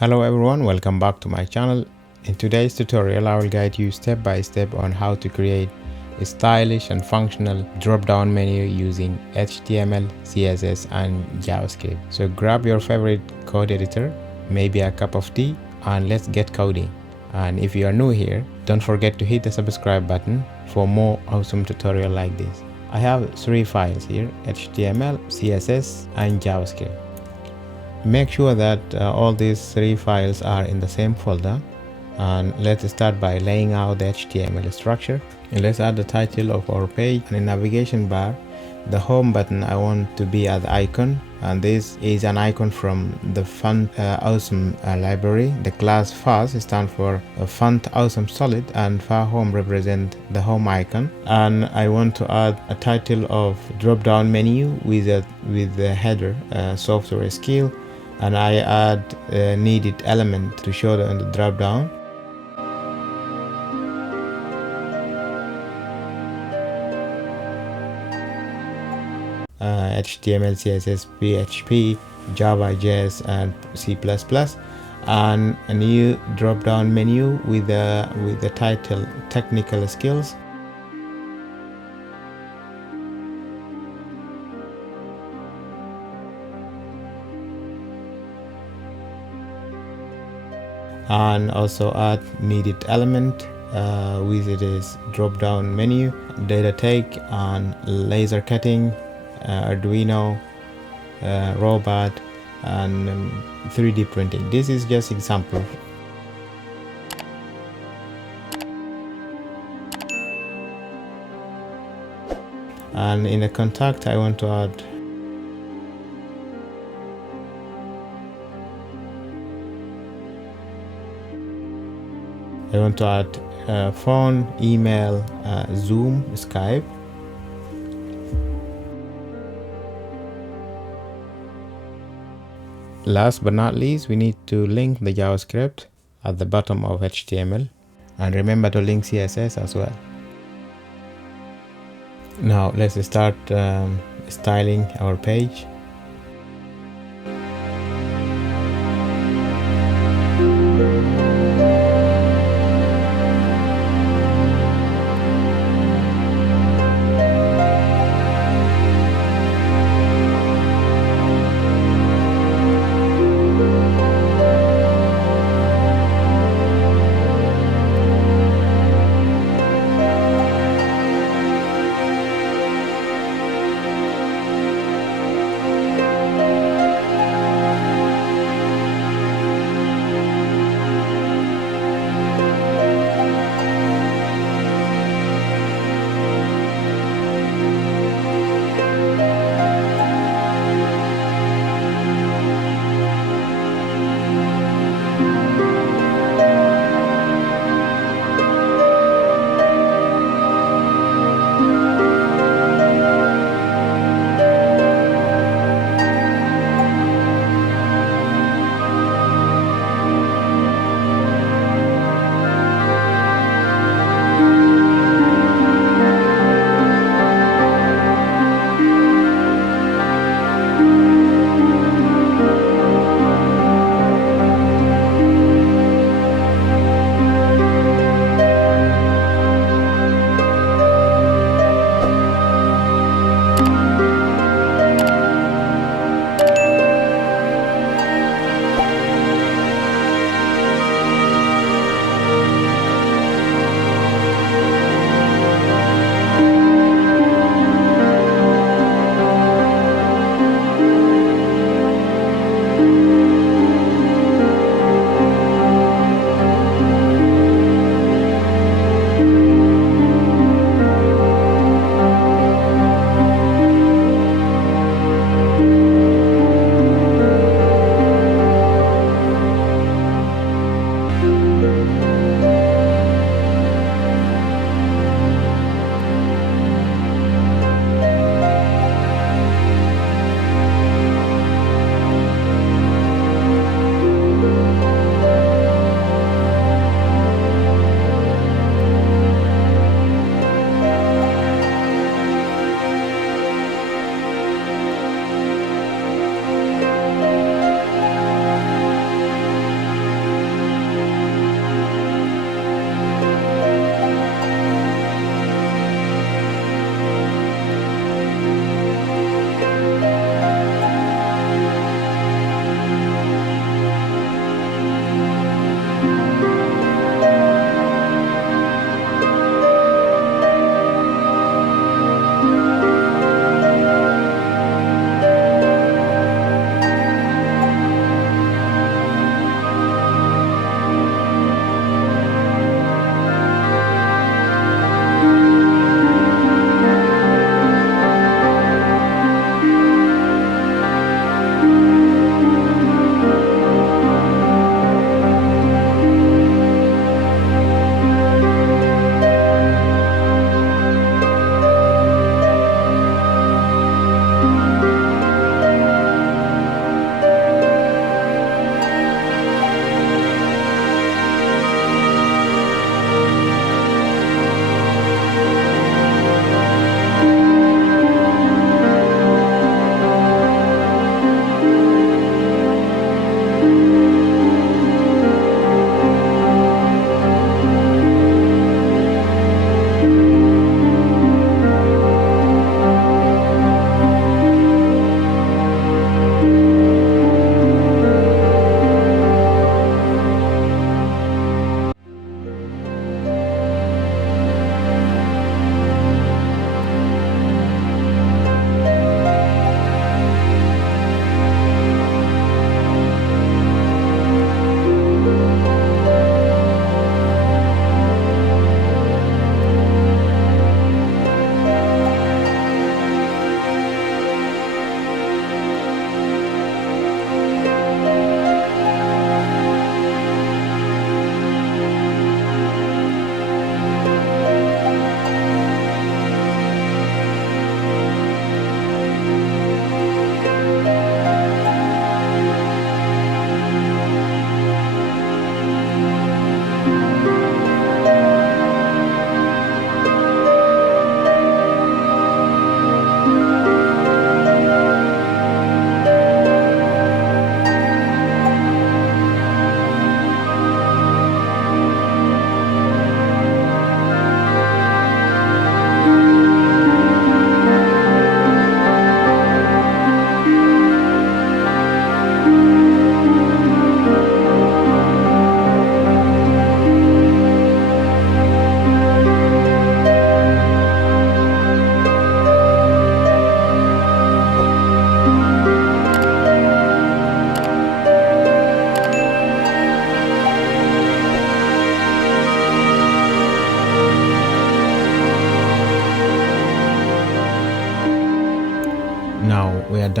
Hello everyone, welcome back to my channel. In today's tutorial, I will guide you step by step on how to create a stylish and functional drop-down menu using HTML, CSS and JavaScript. So grab your favorite code editor, maybe a cup of tea, and let's get coding. And if you are new here, don't forget to hit the subscribe button for more awesome tutorials like this. I have 3 files here: HTML, CSS and JavaScript. Make sure that all these 3 files are in the same folder, and let's start by laying out the HTML structure. And let's add the title of our page, and in navigation bar, the home button I want to be as icon, and this is an icon from the Font Awesome library. The class fast stands for Font Awesome Solid, and far home represent the home icon. And I want to add a title of drop down menu with the header software skill, and I add a needed element to show the drop down. HTML, CSS, PHP, Java, JS and C++, and a new drop down menu with the title technical skills. And also add needed element with it is drop down menu, data tag and laser cutting, Arduino, robot and 3D printing. This is just example. And in a contact I want to add phone, email, Zoom, Skype. Last but not least, we need to link the JavaScript at the bottom of HTML, and remember to link CSS as well. Now let's start styling our page.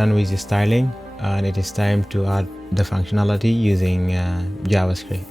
done with the styling, and it is time to add the functionality using JavaScript.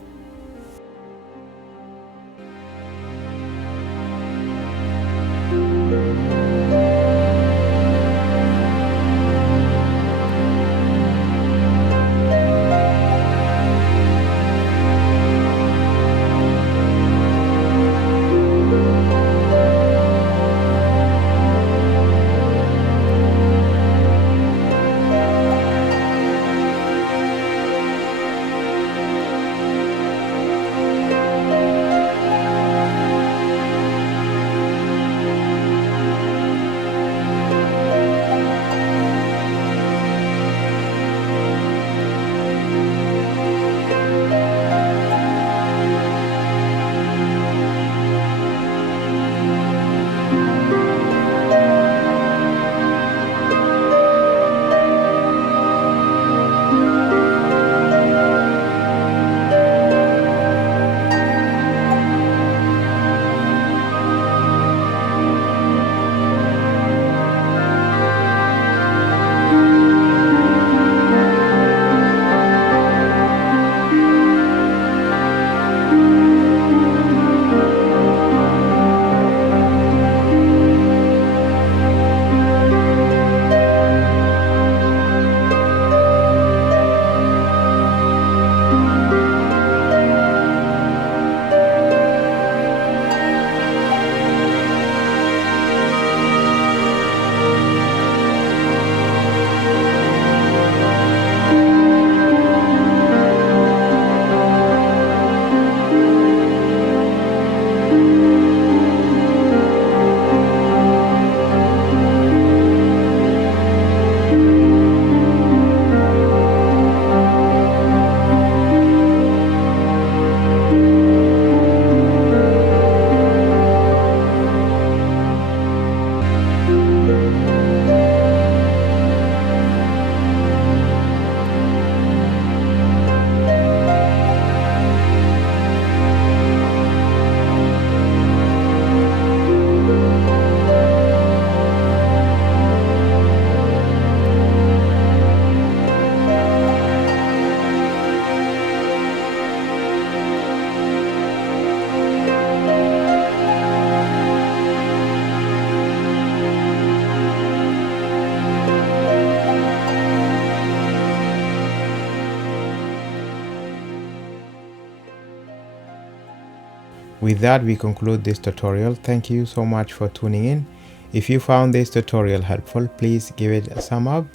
With that, we conclude this tutorial. Thank you so much for tuning in. If you found this tutorial helpful, please give it a thumb up.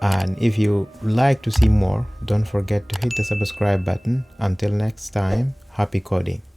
And if you like to see more, don't forget to hit the subscribe button. Until next time, happy coding.